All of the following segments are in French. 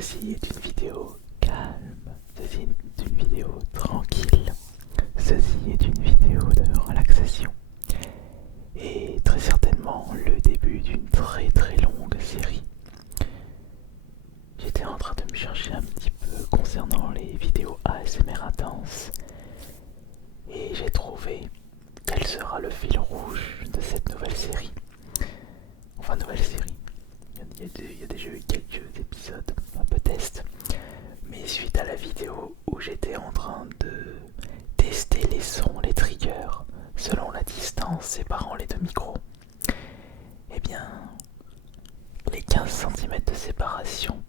Ceci est une vidéo calme, ceci est une vidéo tranquille, ceci est une vidéo de relaxation et très certainement le début d'une très très longue série. J'étais en train de me chercher un petit peu concernant les vidéos ASMR intenses et j'ai trouvé quel sera le fil rouge de cette nouvelle série. Enfin, nouvelle série. Il y a déjà eu quelques épisodes un peu test, mais suite à la vidéo où j'étais en train de tester les sons, les triggers, selon la distance séparant les deux micros, eh bien, les 15 centimètres de séparation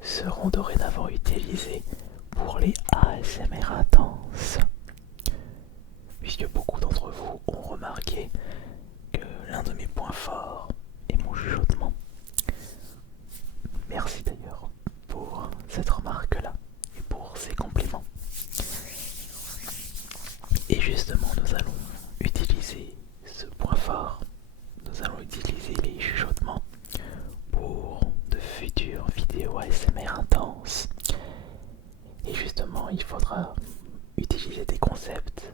seront dorénavant utilisés pour les ASMR intenses, puisque beaucoup d'entre vous ont remarqué que l'un de mes points forts est mon chuchotement. Merci d'ailleurs pour cette remarque-là et pour ces compliments. Et justement, nous allons utiliser ce point fort, nous allons utiliser les chuchotements pour de futures vidéos ASMR intenses. Et justement, il faudra utiliser des concepts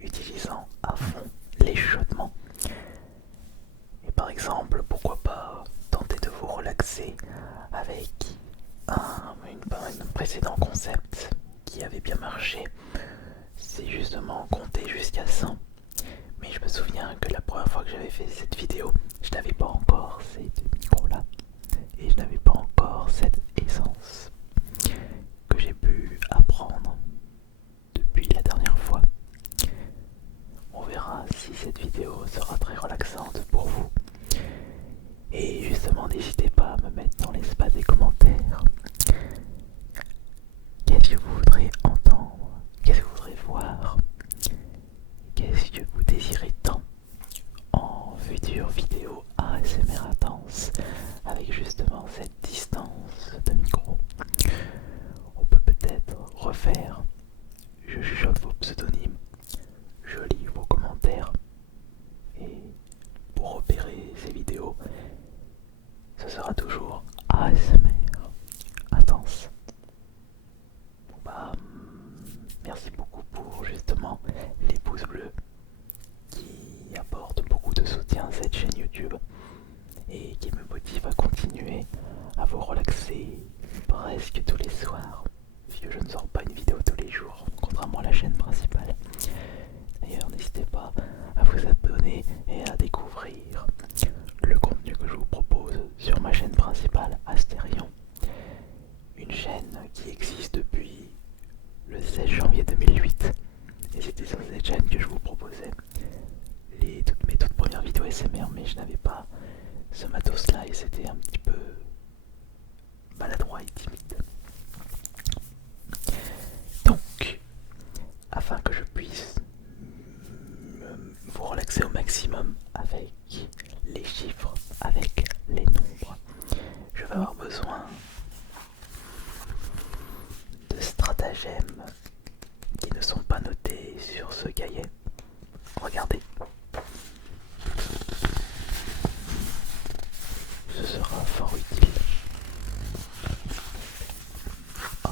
utilisant à fond les chuchotements. Et par exemple, pourquoi pas tenter de vous relaxer avec un précédent concept qui avait bien marché. C'est justement compter jusqu'à 100. Mais je me souviens que la première fois que j'avais fait cette vidéo, je n'avais pas encore ces deux micros-là. Et je n'avais pas encore cette essence que j'ai pu apprendre depuis la dernière fois. On verra si cette vidéo sera très relaxante pour vous. Et justement, n'hésitez pas à me mettre dans l'espace des commentaires qu'est-ce que vous voudrez entendre, qu'est-ce que vous voudrez voir, qu'est-ce que vous désirez tant en future vidéo ASMR intense avec justement cette distance de micro. On peut peut-être refaire, je chuchote vos pseudonymes, je lis vos commentaires et pour repérer ces vidéos, ce sera toujours ASMR intense. Merci beaucoup pour justement les pouces bleus qui apportent beaucoup de soutien à cette chaîne YouTube et qui me motivent à continuer à vous relaxer presque tous les soirs, puisque je ne sors pas une vidéo tous les jours, contrairement à la chaîne principale. D'ailleurs, n'hésitez pas à vous abonner et à découvrir le contenu que je vous propose sur ma chaîne principale Astérion, une chaîne qui existe depuis le 16 janvier 2008, et c'était sur cette chaîne que je vous proposais mes toutes premières vidéos SMR, mais je n'avais pas ce matos là et c'était un petit peu maladroit et timide. Donc, afin que je puisse vous relaxer au maximum avec les chiffres, avec les nombres, je vais avoir besoin de stratagèmes qui ne sont pas notés sur ce cahier. Regardez. Ce sera fort utile. Oh,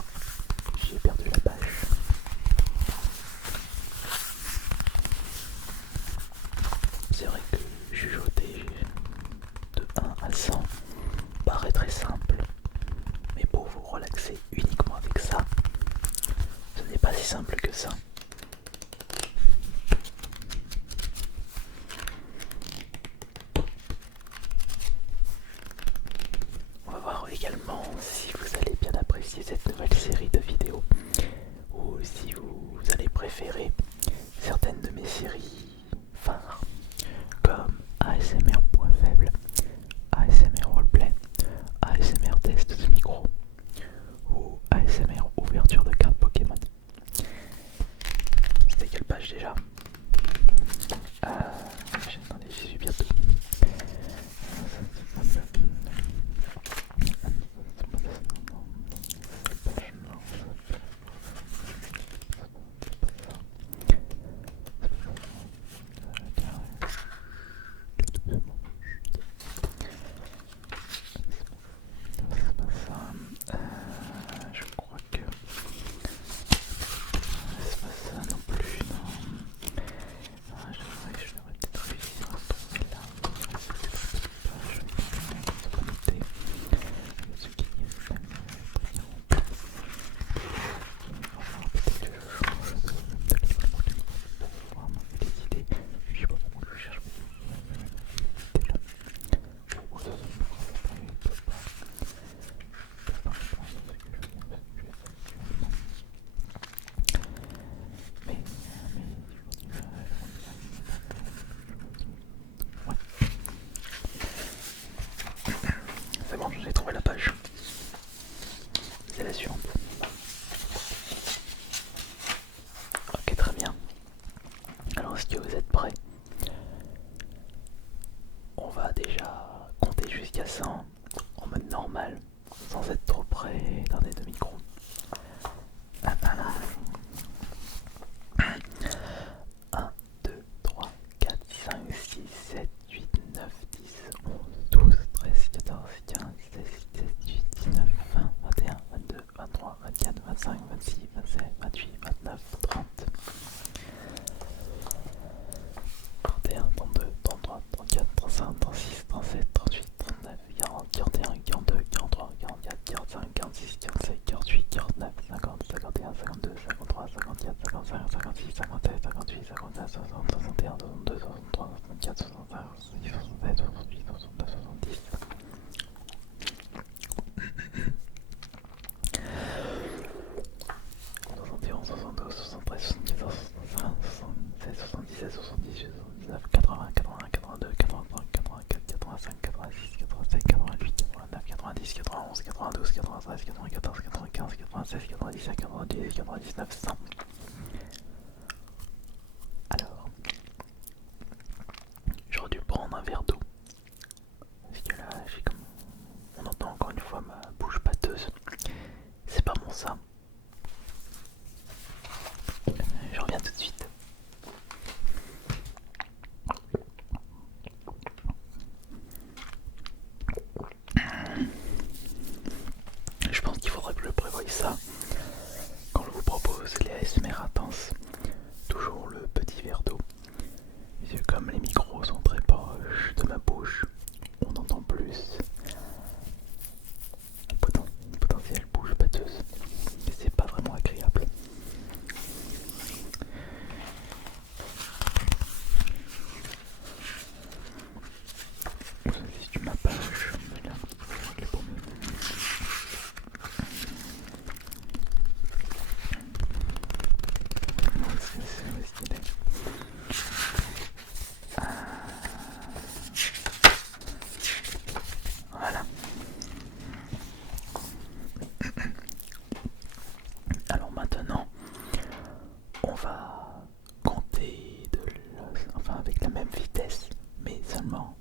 j'ai perdu la page. C'est vrai que chuchoter de 1 à 100 paraît très simple, mais pour vous relaxer uniquement avec ça, ce n'est pas si simple que ça. cassant en mode normal, sans être trop près d'un des deux micros. Ah, voilà. 1, 2, 3, 4, 5, 6, 7, 8, 9, 10, 11, 12, 13, 14, 15, 16, 17, 18, 19, 20, 21, 22, 23, 24, 25, 26, 27, 28, 29, 30. 31, 32, 33, 34, 35, 36, 37, 38, 39, 40, 41, 42, 43, 44, 45, 46, 47, 48, 49, 50, 51, 52, 53, 54, 55, 56, 57, 58, 59, 60, 61, 62, 63, 64, 65, 66, 67, 68, 69, 70. 71, 72, 73, 74, 75, 76, 77, 78, 79, 80, 81, 82, 83, 84, 85, 86, 87, 88, 89, 90, 91, 92, 93, 94, 95, 96, 97, 98, 99, 100. Alors, j'aurais dû prendre un verre d'eau. Parce que là, j'ai comme... On entend encore une fois ma bouche pâteuse. C'est pas bon ça. Je reviens tout de suite. Je pense qu'il faudrait que je prévoie ça quand je vous propose les ASMR intenses. Toujours le petit verre d'eau. Parce que comme les micros sont très proches de ma bouche, on entend plus une potentielle bouche pâteuse. Et c'est pas vraiment agréable. Si tu m'appâches, là, les paumés. C'est stylé. Voilà. Alors maintenant, on va compter enfin avec la même vitesse, mais seulement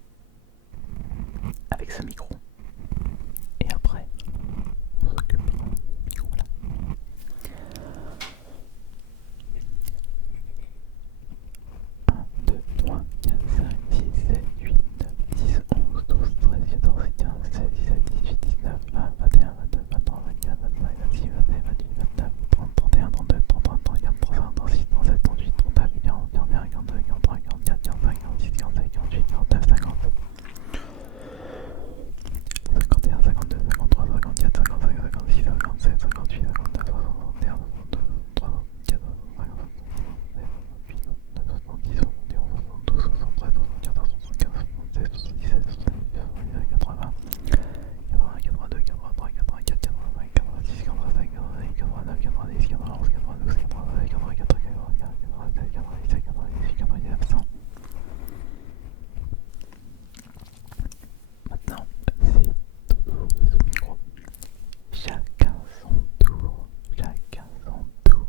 avec ce micro. Et après, on s'occupera du micro là. 1, 2, 3, 4, 5, 6, 7, 8, 9, 10, 11, 12, 13, 14, 15, 16, 17, 18, 19, 20, 21, 22, 23, 24, 25, 26, 27, 28, 29, 30, 31, 32, 33, 34, 35, 36, 37, 38, 39, 40, 41, 42, 43, 44, 45, 46, 47, 48, 49, 50. 51, 52, 53, 54, 55, 56, 57, 58, 59, 61, 62, 63, 64, 65, 67, 68, 69, 70, 71, 72, 73, 74, 75, 76, 77, 78, 80, 81, 82, 83, 84, 85, 86, 87, 88, 89, 90, 91, 92, 93, 84, 85, 87, 97, 98, 99, 100. Maintenant, c'est toujours de ce micro. Chacun son tour. Chacun son tour.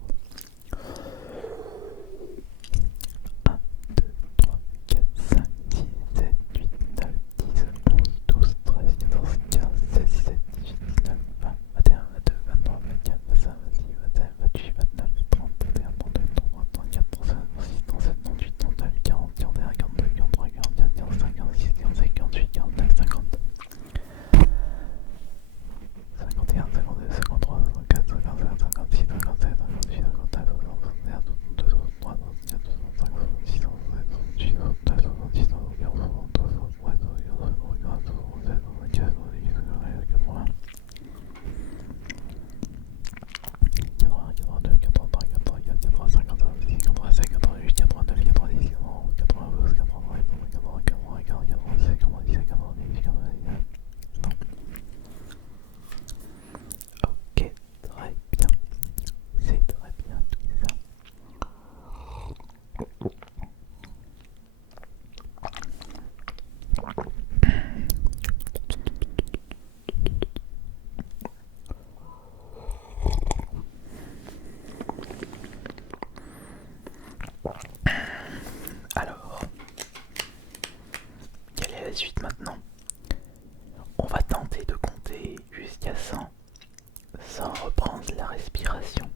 1, 2, 3, 4, 5, 6, 7, 8, 9, 10, 11, 12, 13, 14, 15, 16, 17, 18, 19, 20, 21, 22, 23, 24, 25, 26, 27, 28, 29, 30, 31, 32, 33, 34, 35, 36, 37, 38, 39, 40, 41, 42, 43, 44, 45, 46, 47, 48, 49, 50. 51, 52, 53, 54, 55, 56, 57, 58, 59, 61, 62, 63, 64, 65, 66, 67, 68, 69, 70, 71, 72, 73, 74, 75, 76, 77, 78, 80. 81, 82, 83, 84, 85, 86, 87, 88, 89, 90, 91, 92, 93, 94, 95, 96, 97, 98, 99. Ok, très bien. C'est très bien tout ça. Alors, quelle est la suite maintenant? compter jusqu'à 100 sans reprendre la respiration.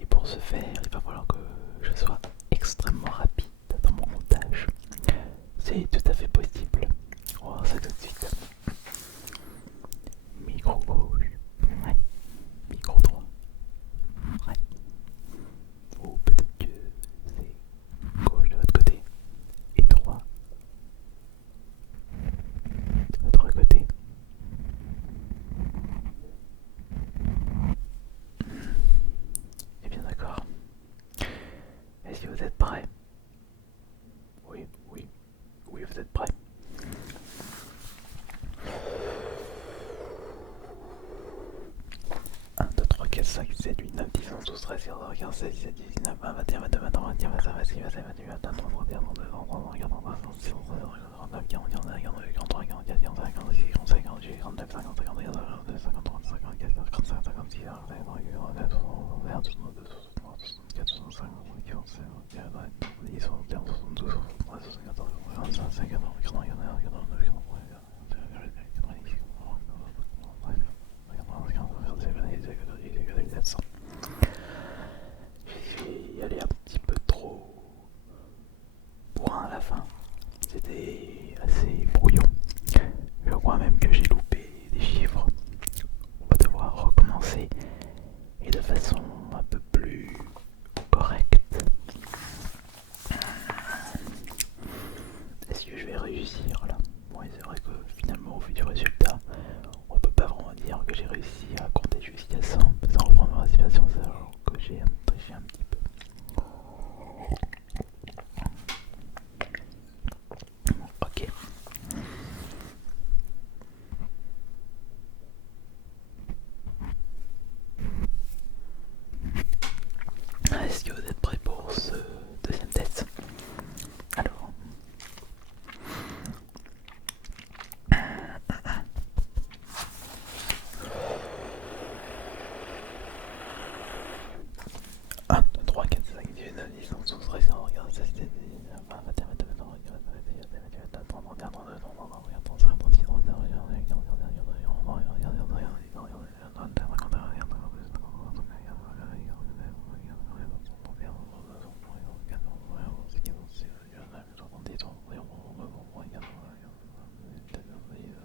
Et pour ce faire, il va falloir que je sois extrêmement rapide dans mon montage. C'est tout à fait possible. On va voir ça tout de suite. Micro gauche, ouais. Micro droit, ouais. Ou peut-être que c'est gauche de votre côté et droit de votre côté. Eh bien d'accord. Est-ce que vous êtes prêts? Oui, oui, oui, vous êtes prêts. 1, 2, 3, 4, 5, 7, 8, 9, 10, 11, 12, 13, 14, 15, 16, 17, 18, 19, 20, 21, 22, 23, 24, 25, 26, 27, 28, 29, 30, 31, 32, 33, 34, 35, 36, 37, 39, 40, 41, 42, 43, 44, 45, 46, 47, 48, 49, 50, 51, 52, 53, 54, 55, 56, 57, 58, 59, 61, 62, 63, 64, 65, 67, 68, 69, 70, 71, 72, 73, 74, 25, 80, 81, 82, 83, 400. J'ai allé un petit peu trop bourrin à la fin. C'était assez brouillon. Je crois même que j'ai loupé des chiffres. On va devoir recommencer et de façon un peu plus correcte. Est-ce que je vais réussir là? Oui, c'est vrai que finalement, au vu du résultat, on peut pas vraiment dire que j'ai réussi à compter jusqu'à 100 sans reprendre ma respiration, alors que j'ai triché un petit peu. Ok. Est-ce que vous êtes prêts pour ce deuxième test? Alors. Un, 2, 3, 4, 5, 10, 9, 10, 11, 12, 13, 14, 15, 16, 17, 18, 19, 20, 21, 22, 23, 24, 25, 26, 27, 28, 29, 30, 31, 32, 33,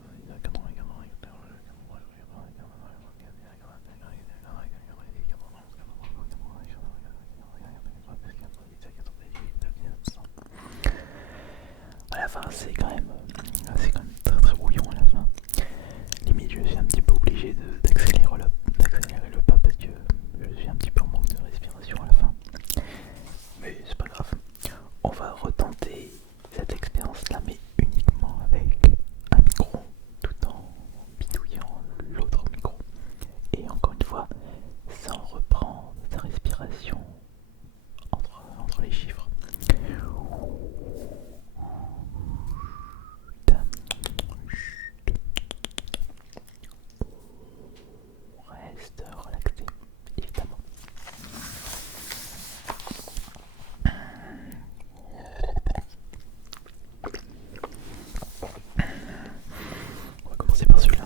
34, 35, 36, 37, à la fin, c'est quand même très très brouillon à la fin. Limite, je suis un petit peu obligé d'accélérer le pas parce que je suis un petit peu en manque de respiration à la fin. Mais c'est pas grave. On va retenter cette expérience-là, mais uniquement avec un micro, tout en bidouillant l'autre micro. Et encore une fois, sans reprendre sa respiration entre les chiffres. Reste relaxé, évidemment. On va commencer par celui-là.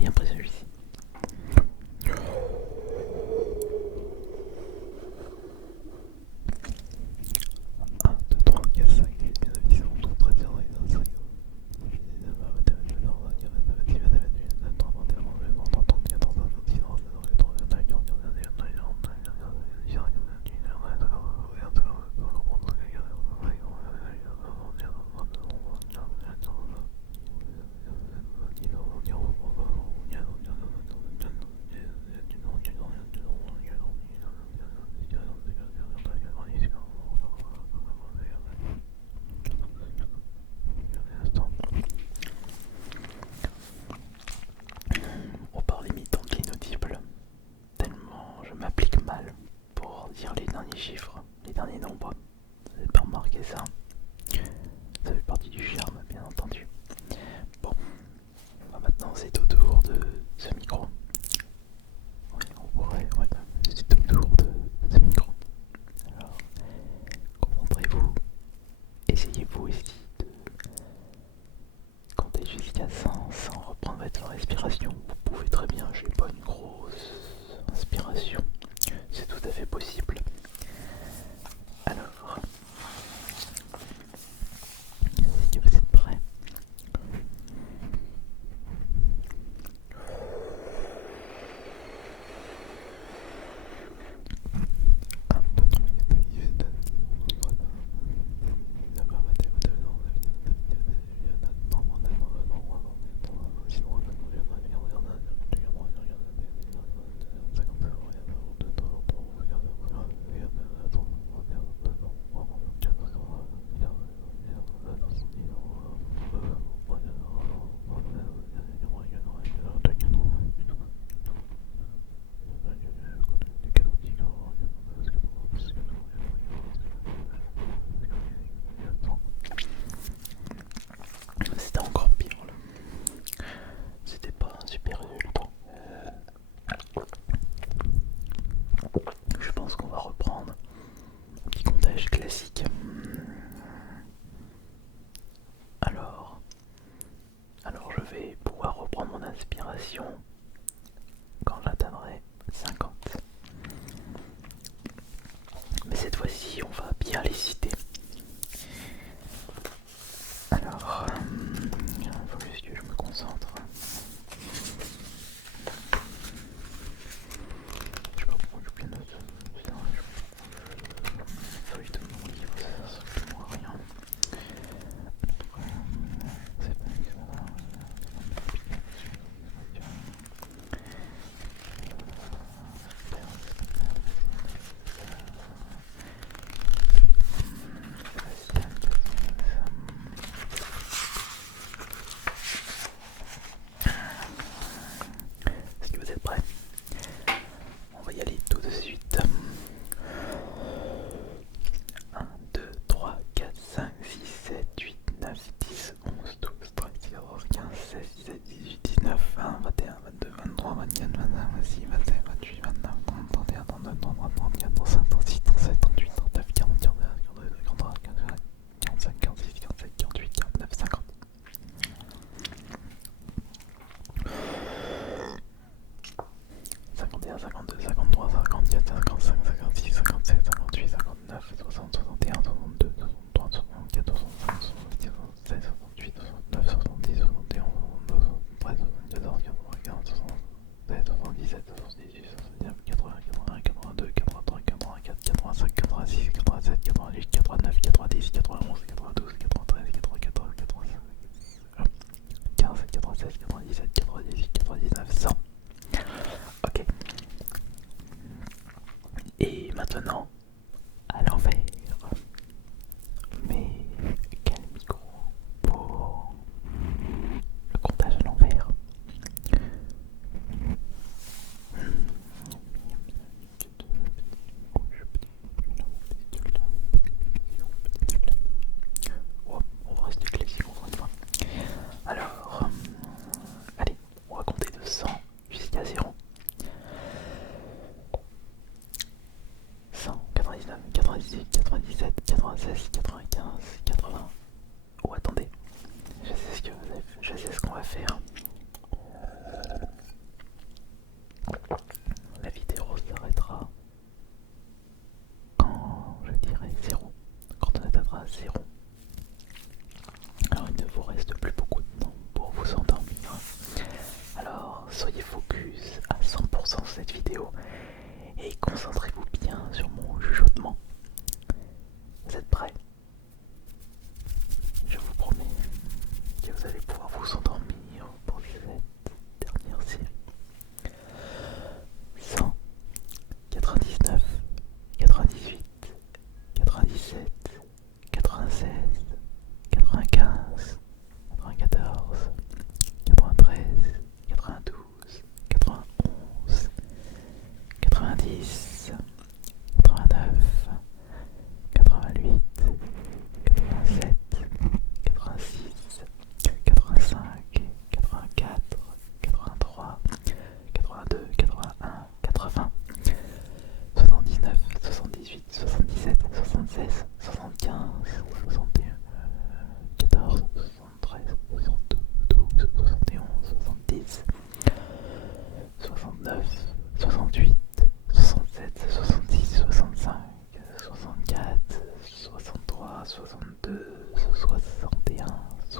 Et après celui-ci. 1, 2, 3, 4, 5, 8, 9, 10, 11, 12, 13, 14, 15, 16, 17, on part limite en inaudible, tellement je m'applique mal pour dire les derniers chiffres, les derniers nombres. Vous n'avez pas remarqué ça? Ça fait partie du charme, bien entendu. Bon, maintenant c'est au tour de ce micro. Oui, on pourrait, ouais, c'est au tour de ce micro. Alors, concentrez-vous, essayez-vous aussi de compter jusqu'à 100 sans reprendre respiration, vous pouvez très bien, j'ai pas une grosse inspiration, c'est tout à fait possible. Alors, si vous êtes prêts, c'était encore pire là. C'était pas un super résultat. Je pense qu'on va reprendre un petit comptage classique. Alors je vais pouvoir reprendre mon inspiration quand j'atteindrai 50. Mais cette fois-ci, on va bien les citer. Alors, il faut juste que je me concentre. Je sais pas pourquoi je plie note. Putain, je feuille de mon livre, ça sert strictement à rien. C'est pas ça. Est-ce que vous êtes prêts? On va y aller tout de suite. 1, 2, 3, 4, 5, 6, 7, 8, 9, 10, 11, 12, 13, 14, 15, 16, 17, 18, 19, 20, 21, 22, 23, 24, 25, 26, 27, 28, 29, 30, 31, 32, 33, 34, 35, 36, 37, 38, 39, 40, 41, 42, 43, 45, 46, 47, 48, 49, 50. 51, 52, 53, 54, 55, 56, 57, 58, 59, 60, 61, 62, 63, 64, 65, 66, 67, 68, 69, 70, 71, 72, 73, 74, 95, 76, 77, 78, 79, 80, 81, 82, 83, 84, 85, 86, 87, 88, 89, 90, 91, 92, 93, 94, 95, 15, 96, 97, 98, 99, 100. Ok. Et maintenant, à l'envers. Mais quel micro pour le comptage à l'envers? Oh, on va rester classique encore une fois. Alors, allez, on va compter de 100 jusqu'à 0. 100, 99, 98, 97, 96, 95, 80. Oh, attendez, je sais ce qu'on va faire. La vidéo s'arrêtera quand je dirai 0. Quand on atteindra 0. Alors il ne vous reste plus beaucoup de temps pour vous endormir. Alors soyez focus à 100% sur cette vidéo et concentrez-vous bien sur mon chuchotement. Vous êtes prêts? Je vous promets que vous allez pouvoir vous endormir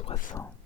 60